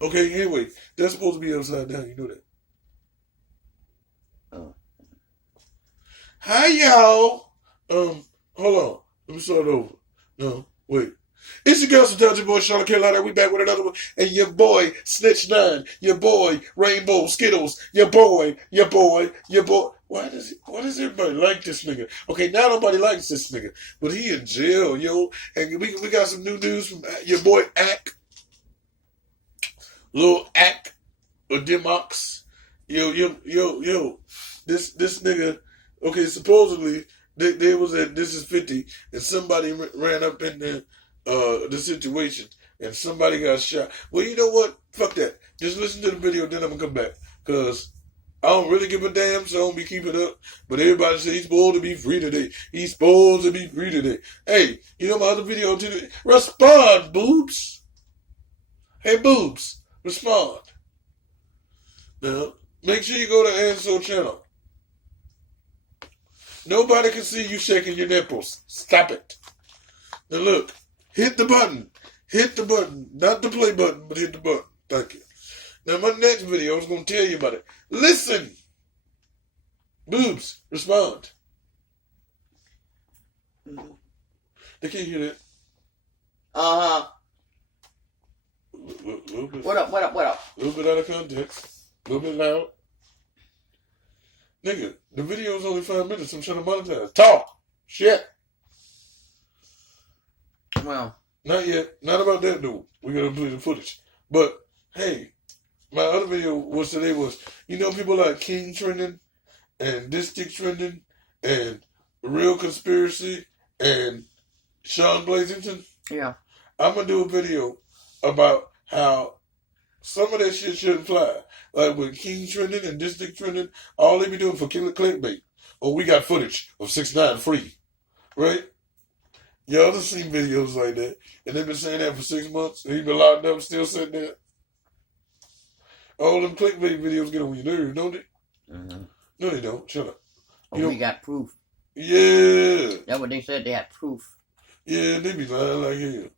Okay, anyway, that's supposed to be upside down. You know that. Oh. Hi, y'all. Hold on. Let me start over. No, wait. It's your girl, Satoshi Boy, Charlotte Carolina. We back with another one. And your boy, Snitch Nine. Your boy, Rainbow Skittles. Your boy. Why does everybody like this nigga? Okay, now nobody likes this nigga. But he in jail, yo. And we got some new news from your boy, Ack. Lil Ack or Demox. Yo. This nigga, okay, supposedly they was at This Is 50 and somebody ran up in the situation and somebody got shot. Well, you know what? Fuck that. Just listen to the video, then I'm gonna come back. Cause I don't really give a damn, so I don't be keeping up. But everybody say he's supposed to be free today. He's supposed to be free today. Hey, you know my other video today? Respond, boobs. Hey, boobs, respond. Now, make sure you go to Anso channel. Nobody can see you shaking your nipples. Stop it. Now look, hit the button. Hit the button. Not the play button, but hit the button. Thank you. Now my next video, I was going to tell you about it. Listen. Boobs, respond. They can't hear that. Uh-huh. What up? A little bit out of context. A little bit loud. Nigga, the video is only 5 minutes. I'm trying to monetize. Talk. Shit. Well. Not yet. Not about that, dude. We gotta play the footage. But, hey, my other video was today was, you know, people like King Trending and Distic Trending and Real Conspiracy and Sean Blazington? Yeah. I'm gonna do a video about how some of that shit shouldn't fly. Like with King Trending and Distic Trending, all they be doing for killing clickbait. Oh, we got footage of 6ix9ine free. Right? Y'all have seen videos like that. And they've been saying that for 6 months. And he been locked up, still sitting there. All them clickbait videos get on your nerves, don't they? Mm-hmm. No, they don't. Shut up. Oh, we got proof. Yeah. That's what they said. They had proof. Yeah, they be lying like hell.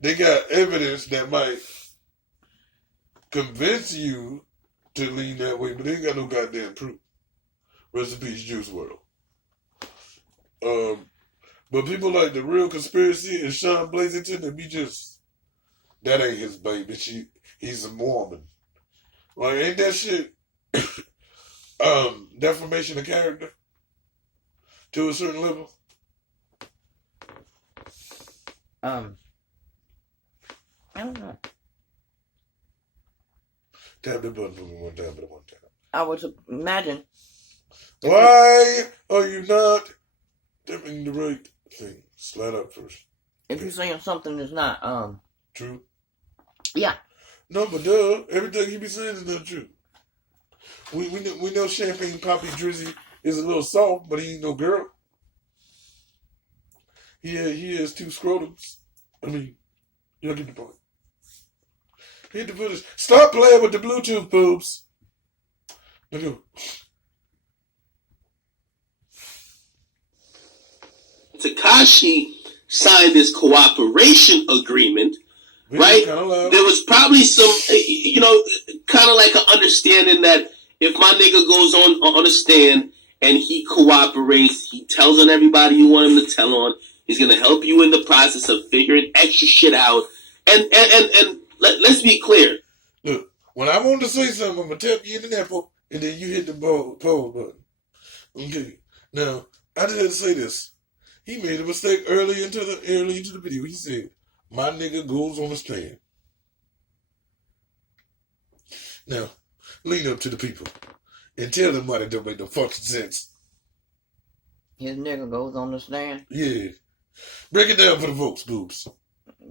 They got evidence that might convince you to lean that way, but they ain't got no goddamn proof. Rest in peace, Juice WRLD. But people like the Real Conspiracy and Sean Blazington, they be just, that ain't his baby. He's a Mormon. Like, ain't that shit defamation of character to a certain level? I don't know. Tap the button for me one time. I would imagine. Why are you not tapping the right thing? Slide up first. If you're saying something that's not, true? Yeah. No, but duh, everything he be saying is not true. We know Champagne Poppy Drizzy is a little soft, but he ain't no girl. He has 2 scrotums. I mean, y'all get the point. Hit the footage. Stop playing with the Bluetooth, boobs. Let go. Tekashi signed this cooperation agreement, right? There was probably some, kind of like an understanding that if my nigga goes on a stand and he cooperates, he tells on everybody you want him to tell on, he's going to help you in the process of figuring extra shit out. And let's be clear. Look, when I want to say something, I'm going to tap you in the nipple, and then you hit the pause button. Okay. Now, I just had to say this. He made a mistake early into the video. He said, my nigga goes on the stand. Now, lean up to the people and tell them why they don't make no fucking sense. His nigga goes on the stand? Yeah. Break it down for the folks, boobs.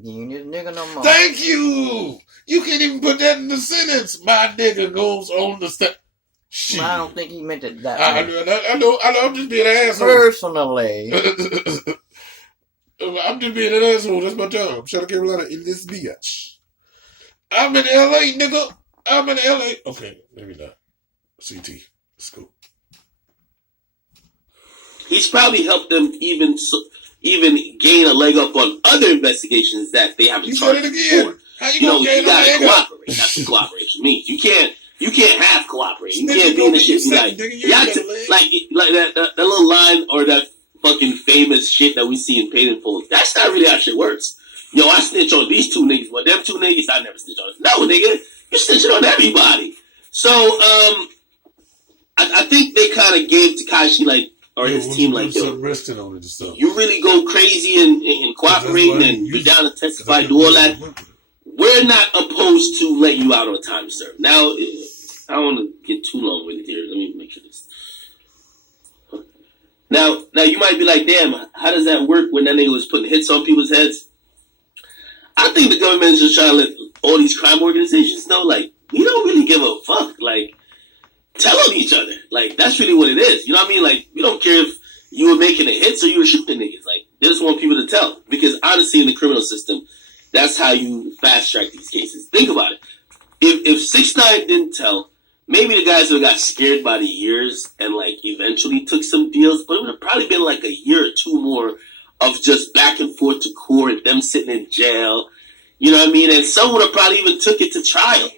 He ain't his nigga no more. Thank you! You can't even put that in the sentence. My nigga goes on the stand. Shit. I don't think he meant it that way. I know, I'm just being an asshole. Personally. I'm just being an asshole. That's my job. South Carolina in this bitch. I'm in LA, nigga. I'm in LA. Okay, maybe not. CT. Let's go. He's probably helped them even gain a leg up on other investigations that they haven't charged for. How you gonna you gotta cooperate. That's what cooperation means. You can't have cooperation. You can't be in the shit like that little line or that fucking famous shit that we see in Paid in Full. That's not really how shit works. Yo, I snitch on these two niggas, but them two niggas I never snitch on. No, nigga, you snitching on everybody. So, I think they kind of gave Tekashi his team yo, resting on it and stuff. You really go crazy and cooperating and be down to testify, do all that. We're not opposed to letting you out on time served. Now, I don't want to get too long with it here. Let me make sure this. Now you might be like, damn, how does that work when that nigga was putting hits on people's heads? I think the government is just trying to let all these crime organizations know, we don't really give a fuck. Tell on each other. That's really what it is. You know what I mean? We don't care if you were making the hits or you were shooting niggas. They just want people to tell. Because honestly, in the criminal system, that's how you fast track these cases. Think about it. If 6ix9ine didn't tell, maybe the guys would have got scared by the years and eventually took some deals, but it would have probably been a year or two more of just back and forth to court, them sitting in jail. You know what I mean? And some would have probably even took it to trial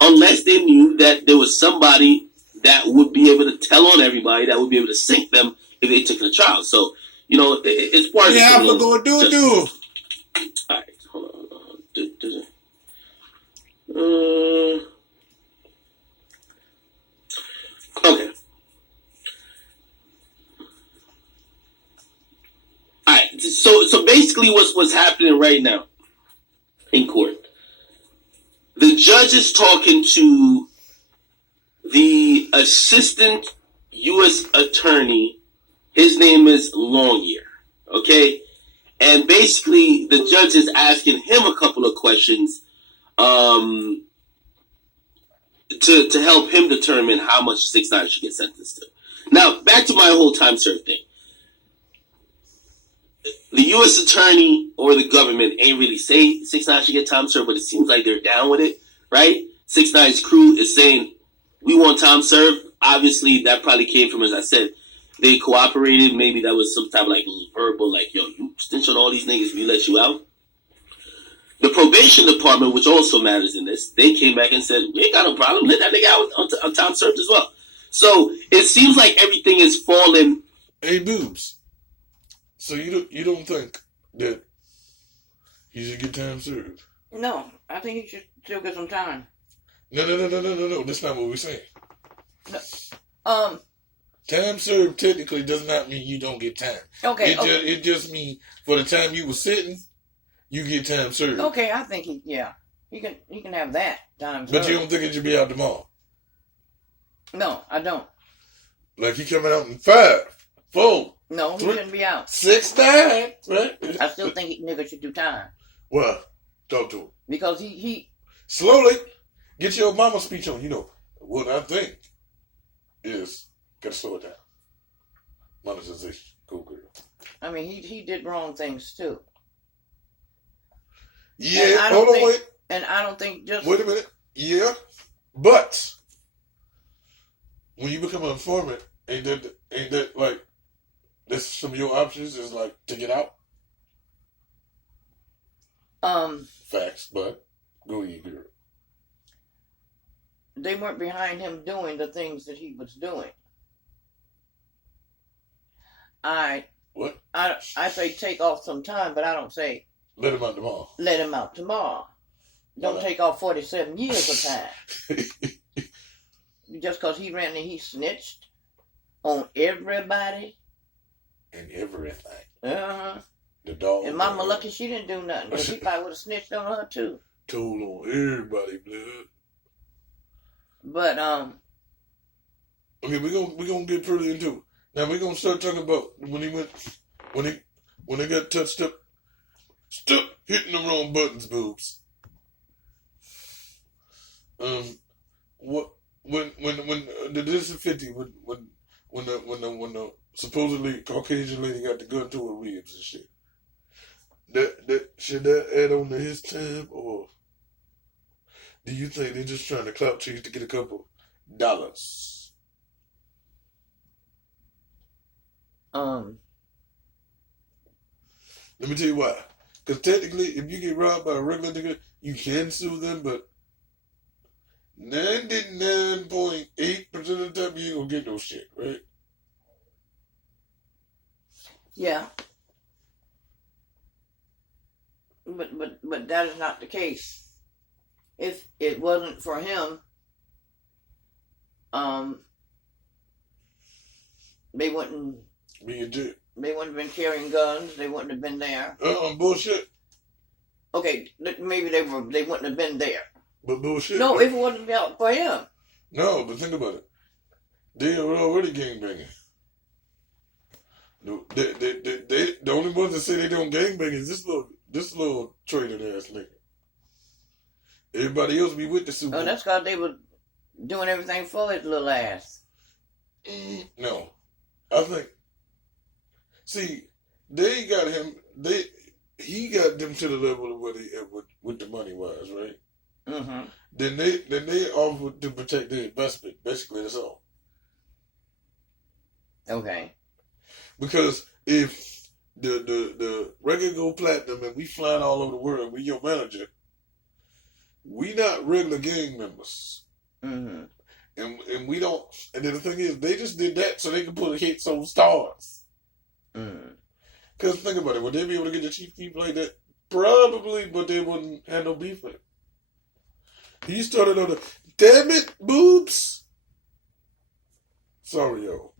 unless they knew that there was somebody that would be able to tell on everybody, that would be able to sink them if they took it to trial. So, it's part of the criminal justice. All right, hold on. Okay. Alright, so basically what's happening right now in court. The judge is talking to the assistant U.S. attorney. His name is Longyear. Okay? And basically the judge is asking him a couple of questions to help him determine how much 6ix9ine should get sentenced to. Now, back to my whole time served thing. The U.S. attorney or the government ain't really say 6ix9ine should get time served, but it seems like they're down with it, right? 6ix9ine's crew is saying, we want time served. Obviously, that probably came from, as I said, they cooperated. Maybe that was some type of verbal, yo, you snitch on all these niggas, we let you out. The probation department, which also matters in this, they came back and said, we ain't got no problem. Let that nigga out on time served as well. So it seems like everything is falling. Hey, Boobs. So you don't think that he should get time served? No, I think he should still get some time. No. That's not what we're saying. No. Time served technically does not mean you don't get time. Okay. It just means for the time you were sitting, you get time served. Okay, I think he can have that time served. But you don't think it should be out tomorrow? No, I don't. He coming out in 5, 4. No, he shouldn't be out. 6'9", right? I still think nigga should do time. Well, talk to him. Because he slowly get your Obama speech on. What I think is gotta slow it down. Monetization, go girl. I mean, he did wrong things too. Yeah, hold on, wait. And I don't think just wait a minute. Yeah, but when you become an informant, ain't that that's some of your options is to get out? Facts, but go ahead, girl. They weren't behind him doing the things that he was doing. I say take off some time, but I don't say let him out tomorrow. Let him out tomorrow. Don't take off 47 years of time. Just because he ran and he snitched on everybody. And everything. Uh-huh. The dog. And Mama Lucky, she didn't do nothing. Because he probably would have snitched on her too. Told on everybody, blood. But, okay, we're gonna get further into it. Now we're gonna start talking about when they got touched up. Stop hitting the wrong buttons, Boobs. When the District 50 when the supposedly Caucasian lady got the gun to her ribs and shit. That should that add on to his time, or do you think they're just trying to clout chase to get a couple dollars? Let me tell you why. Because technically, if you get robbed by a regular nigga, you can sue them, but 99.8% of the time you ain't gonna get no shit, right? Yeah. But that is not the case. If it wasn't for him, they wouldn't be in jail. They wouldn't have been carrying guns. They wouldn't have been there. Bullshit. Okay, maybe they wouldn't have been there. But bullshit. No, if it wasn't for him. No, but think about it. They are already gangbanging. The only ones that say they don't gangbang is this little traitor ass nigga. Everybody else be with the super. Oh, that's because they were doing everything for his little ass. No, I think. See, they got him. He got them to the level of where they at with the money wise, right? Mm-hmm. Then they offered to protect their investment. Basically, that's all. Okay. Because if the record go platinum and we flying all over the world, we your manager, we not regular gang members. Mm-hmm. And we don't. And then the thing is, they just did that so they could put hits on stars. Mm-hmm. Because think about it, would they be able to get the Chief Keef like that? Probably, but they wouldn't have no beef with it. He started on the, damn it, boobs. Sorry, yo.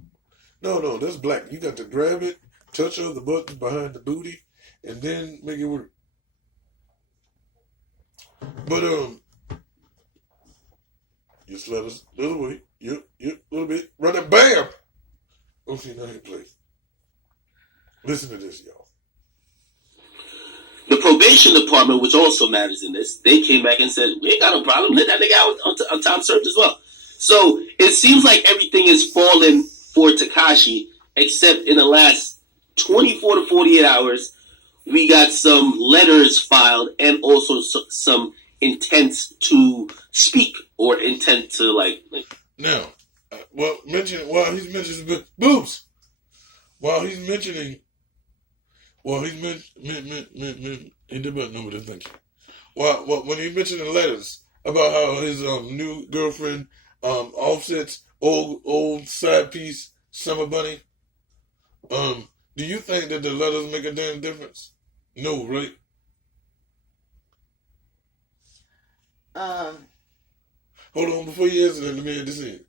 No, that's black. You got to grab it, touch all the buttons behind the booty, and then make it work. But, just let us, little way, yep, little bit, run it, bam! Oh, see, now he plays. Listen to this, y'all. The probation department, which also matters in this, they came back and said, we ain't got no problem. Let that nigga out on time served as well. So it seems like everything is falling for Tekashi, except in the last 24 to 48 hours, we got some letters filed and also some intents to speak or intent to like. Now, while he's mentioning boobs, while he's mentioning when he mentioned the letters about how his new girlfriend Offset's old side piece Summer Bunny, do you think that the letters make a damn difference? No, right? Hold on, before you answer that, let me add this in.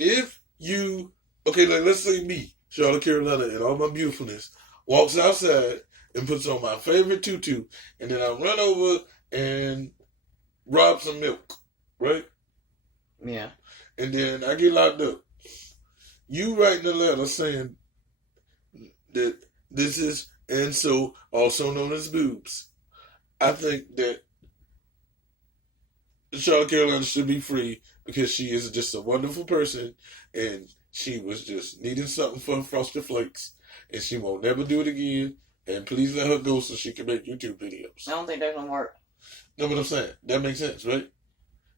If you, like let's say me, Charlotte Carolina, and all my beautifulness, walks outside and puts on my favorite tutu, and then I run over and rob some milk, right? Yeah. And then I get locked up. You writing a letter saying that this is, and so, also known as boobs. I think that Charlotte Carolina should be free because she is just a wonderful person and she was just needing something for Frosted Flakes and she won't never do it again. And please let her go so she can make YouTube videos. I don't think that's gonna work. No, but I'm saying that makes sense, right?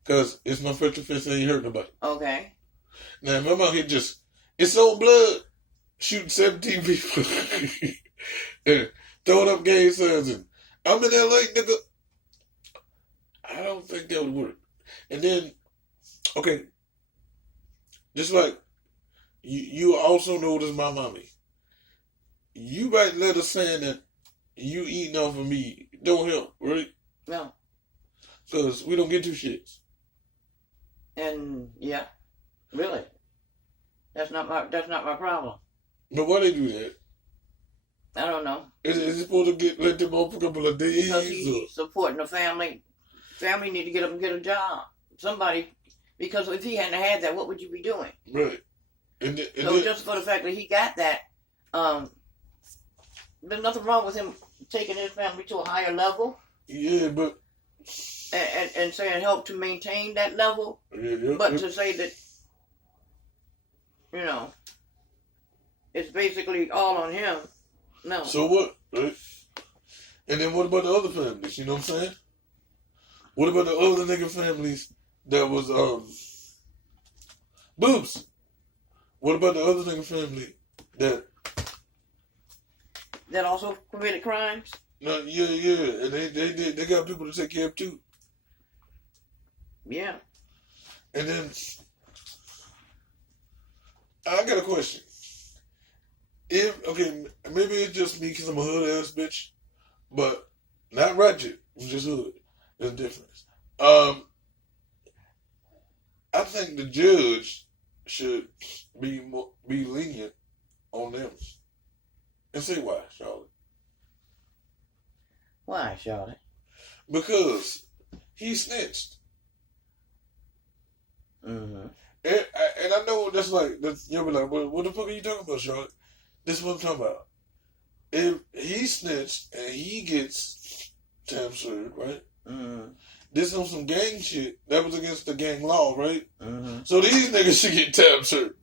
Because it's my first offense and I ain't hurt nobody. Okay. Now, if I'm out here just, it's on blood, shooting 17 people and throwing up gang signs and I'm in LA, nigga, I don't think that would work. And then, okay, just like you also notice my mommy. You write letters saying that you eating off of me don't help, right? No. Because we don't get two shits. And yeah, really, that's not my problem. But why they do that? I don't know. Is it supposed to let them off for a couple of days? Because he's supporting the family. Family need to get up and get a job. Somebody, because if he hadn't had that, what would you be doing? Right. So just for the fact that he got that, there's nothing wrong with him taking his family to a higher level. Yeah, but and saying help to maintain that level. Yeah, but to say that, it's basically all on him. No. So what? Right? And then what about the other families? You know what I'm saying? What about the other nigga families that was boobs? What about the other nigga family that also committed crimes? No, yeah, and they got people to take care of too. Yeah. And then I got a question. Maybe it's just me because I'm a hood ass bitch, but not ratchet. I'm just hood. There's a difference. I think the judge should be lenient on them. And say why, Charlotte. Why, Charlotte? Because he snitched. Mm-hmm. And I know you'll be like, what the fuck are you talking about, Charlotte? This is what I'm talking about. If he snitched and he gets time served, right? Mm-hmm. This on some gang shit. That was against the gang law, right? Mm-hmm. So these niggas should get time served.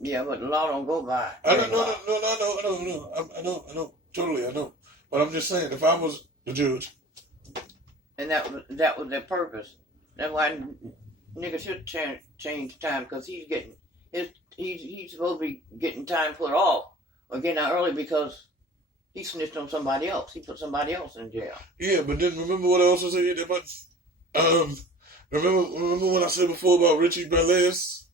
Yeah, but the law don't go by. I know. Totally, I know. But I'm just saying, if I was the judge. And that was their purpose. That's why niggas should change time, because he's supposed to be getting time put off or getting out early because he snitched on somebody else. He put somebody else in jail. Yeah, but then remember what I also said? Remember what I said before about Richie Valens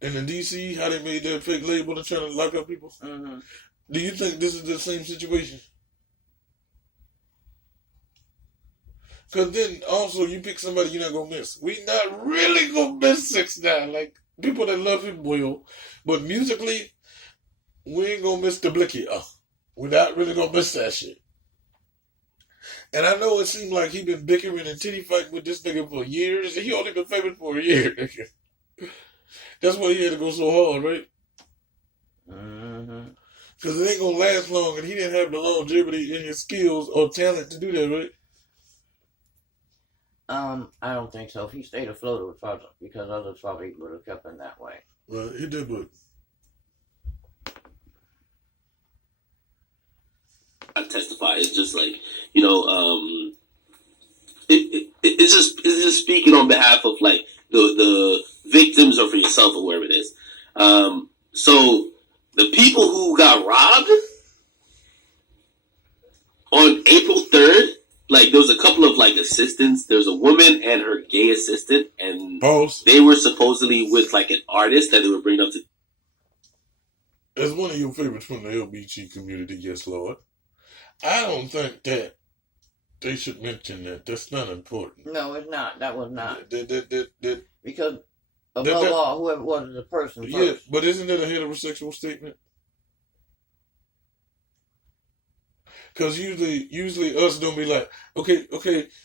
and in DC, how they made that fake label and trying to lock up people? Mm-hmm. Do you think this is the same situation? Because then also you pick somebody you're not going to miss. We not really going to miss 6ix9ine. Like, people that love him will. But musically, we ain't going to miss the Blicky. We're not really going to miss that shit. And I know it seemed like he been bickering and titty fighting with this nigga for years. He only been famous for a year. That's why he had to go so hard, right? Mm-hmm. Because it ain't going to last long, and he didn't have the longevity in his skills or talent to do that, right? I don't think so. If he stayed afloat, it was probably because others probably would have kept him that way. Well, he did, but I testify. It's just like, it's just speaking on behalf of like the victims or for yourself or whoever it is. So the people who got robbed on April 3rd, like there was a couple of like assistants. There's a woman and her gay assistant, and they were supposedly with like an artist that they were bringing up to. As one of your favorites from the LGBT community, yes, Lord. I don't think that they should mention that. That's not important. No, it's not. That was not. Because above all, whoever was the person first. Yeah, but isn't that a heterosexual statement? Because usually us don't be like, okay,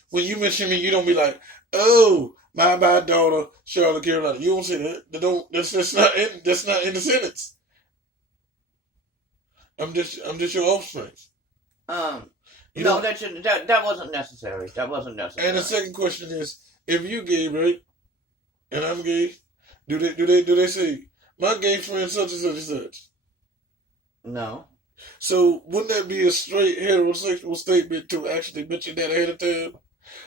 when you mention me, you don't be like, oh, my daughter, Charlotte Carolina. You don't say that. That's not in the sentence. I'm just your offspring. No, that wasn't necessary. That wasn't necessary. And the second question is, if you gay, right, and I'm gay, do they say my gay friend such and such and such? No. So wouldn't that be a straight heterosexual statement to actually mention that ahead of time?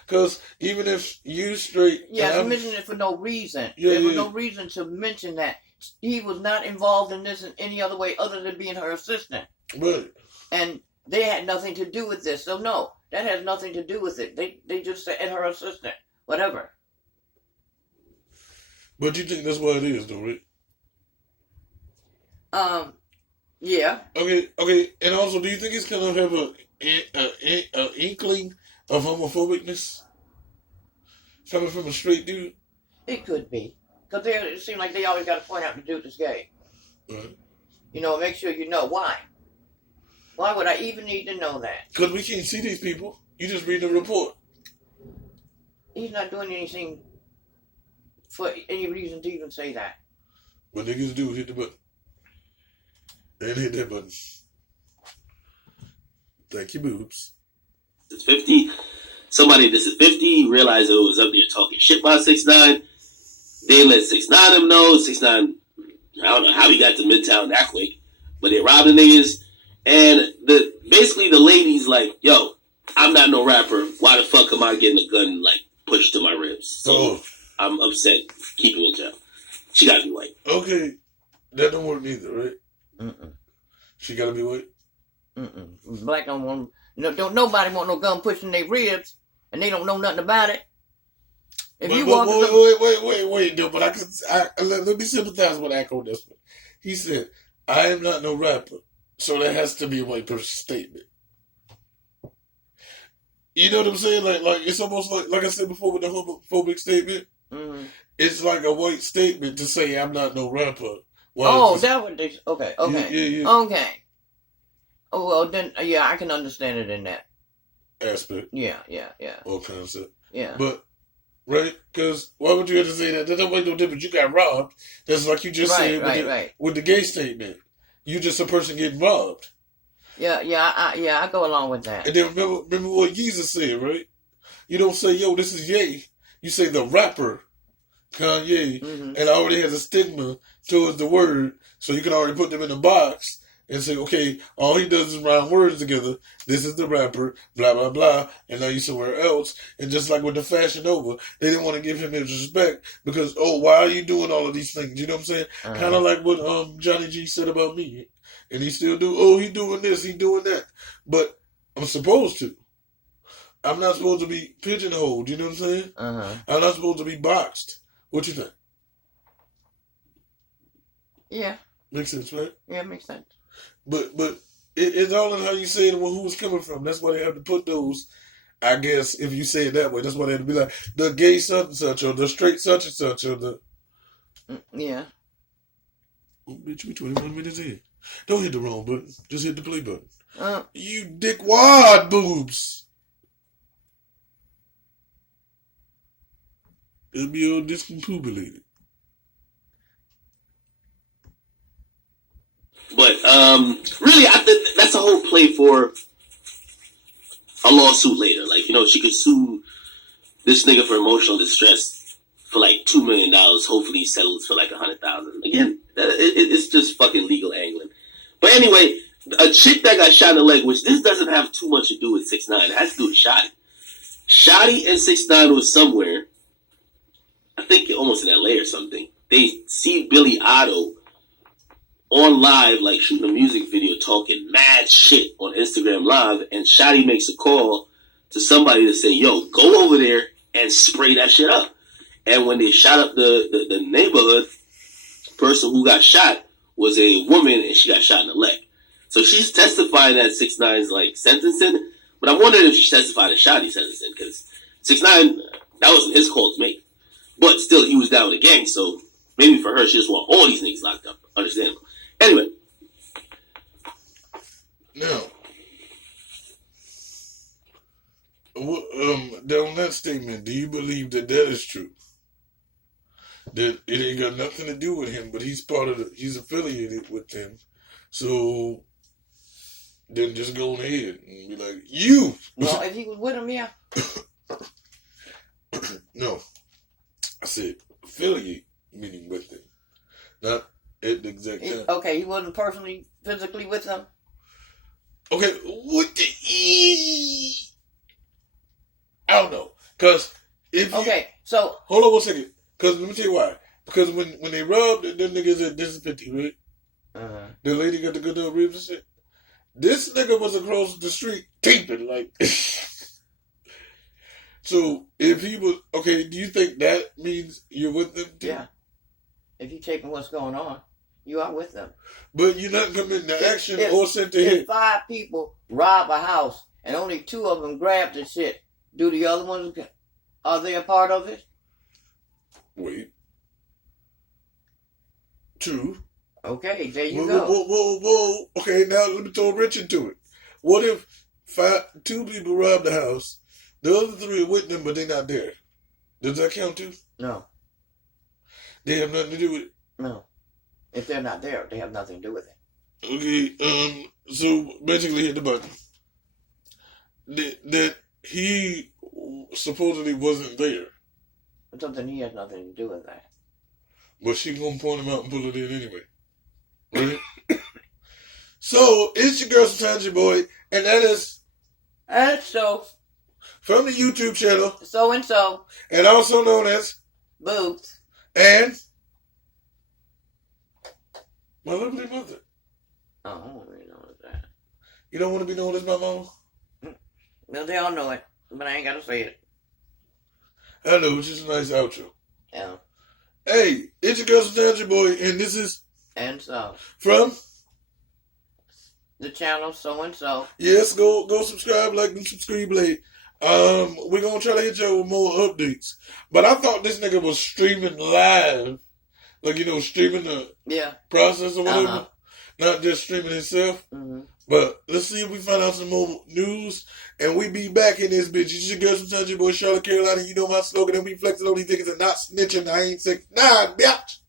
Because even if you straight, yeah, mention it for no reason. Yeah, there was no reason to mention that he was not involved in this in any other way other than being her assistant. Right. And they had nothing to do with this. So no, that has nothing to do with it. They just said her assistant, whatever. But you think that's what it is, though, right? Yeah. Okay. And also, do you think it's gonna have an inkling of homophobicness coming from a straight dude? It could be, because it seems like they always got to point out the dude is gay. Right. Make sure you know why. Why would I even need to know that? Because we can't see these people. You just read the report. He's not doing anything for any reason to even say that. What niggas do is hit the button. They didn't hit that button. Thank you, boobs. It's 50. Somebody, this is 50, realized it was up there talking shit about 6ix9ine. They let 6ix9ine him know. 6ix9ine, I don't know how he got to Midtown that quick, but they robbed the niggas. And basically the lady's like, yo, I'm not no rapper. Why the fuck am I getting a gun like pushed to my ribs? So I'm upset. Keep him in jail. She gotta be white. Okay, that don't work neither, right? Mm-mm. She gotta be white. Mm-mm. Black don't want No, don't nobody want no gun pushed in their ribs, and they don't know nothing about it. If Wait, you walk wait, no, but let me sympathize with Ack on this one. He said, I am not no rapper, so that has to be a white person statement. You know what I'm saying? Like it's almost like I said before with the homophobic statement. Mm-hmm. It's like a white statement to say I'm not no rapper. That would they? Okay. Yeah. Okay. Oh well, then yeah, I can understand it in that aspect. Yeah. Or concept. Yeah. But right, because why would you have to say that? That don't make no difference. You got robbed. That's like you just said with the gay statement. You just a person getting robbed. Yeah, I go along with that. And then remember what Yeezus said, right? You don't say, yo, this is Ye. You say the rapper, Kanye, and already has a stigma towards the word, so you can already put them in a box and say, okay, all he does is rhyme words together. This is the rapper, blah, blah, blah, and now you somewhere else. And just like with the Fashion Nova, they didn't want to give him his respect because, why are you doing all of these things? You know what I'm saying? Kind of like what Johnny G said about me. And he still do, he doing this, he doing that. But I'm supposed to. I'm not supposed to be pigeonholed, you know what I'm saying? I'm not supposed to be boxed. What you think? Yeah. Makes sense, right? Yeah, it makes sense. But it's all in how you say it and who it's coming from. That's why they have to put those, I guess, if you say it that way, that's why they have to be like, the gay such and such, or the straight such and such, or the... Yeah. Oh, bitch, we 21 minutes in. Don't hit the wrong button. Just hit the play button. You dickwad boobs. It'll be all discombobulated. But really, I think that's a whole play for a lawsuit later. Like, she could sue this nigga for emotional distress for like $2 million. Hopefully, he settles for like $100,000. Again, it's just fucking legal angling. But anyway, a chick that got shot in the leg, which this doesn't have too much to do with 6ix9ine. It has to do with Shotty. Shotty and 6ix9ine was somewhere, I think almost in LA or something. They see Billy Otto on live, like shooting a music video, talking mad shit on Instagram Live, and Shotty makes a call to somebody to say, yo, go over there and spray that shit up. And when they shot up the neighborhood, person who got shot was a woman, and she got shot in the leg. So she's testifying that 6ix9ine's like sentencing, but I wondered if she testified at Shotty's sentencing, because 6ix9ine, that wasn't his call to make. But still, he was down with the gang, so maybe for her, she just want all these niggas locked up. Understandable. Anyway. Now, on that statement, do you believe that is true? That it ain't got nothing to do with him, but he's he's affiliated with them. So then just go ahead and be like, you! Well, if he was with him, yeah. No. I said affiliate, meaning with them. Not at the exact time. Okay, he wasn't personally, physically with them? Okay, what the I don't know. Because if so... Hold on 1 second. Because let me tell you why. Because when they robbed them niggas at This Is 50, right? The lady got the good old ribs and shit. This nigga was across the street taping, like... So, if he was... Okay, do you think that means you're with them too? Yeah. If you taking what's going on, you are with them. But you're not committing the action or sent to hit. If 5 people rob a house and only 2 of them grab the shit, do the other ones... Are they a part of it? Wait. 2. Okay, there you go. Whoa. Okay, now let me throw Rich into it. What if 2 people rob the house, the other 3 are with them, but they're not there? Does that count too? No. They have nothing to do with it? No. If they're not there, they have nothing to do with it. Okay, so basically hit the button. That he supposedly wasn't there. Something he has nothing to do with that. But she gonna point him out and pull it in anyway. Right? So, it's your girl, sometimes your boy, and that is... And so... From the YouTube channel. So and so. And also known as... Boobs. And... My lovely mother. Oh, I don't want to be known as that. You don't want to be known as my mama? Well, they all know it, but I ain't gotta say it. I know, it's just a nice outro. Yeah. Hey, it's your girl Santana Boy, and this is And so from the channel so and so. Yes, go subscribe, like, and subscribe, like. We're gonna try to hit y'all with more updates. But I thought this nigga was streaming live. Like, streaming the process or whatever. Not just streaming himself. Mm-hmm. But let's see if we find out some more news. And we be back in this bitch. It's your girl sometimes your boy Charlotte Carolina. You know my slogan, and we flexing on these niggas and not snitching. I ain't 6'9", bitch.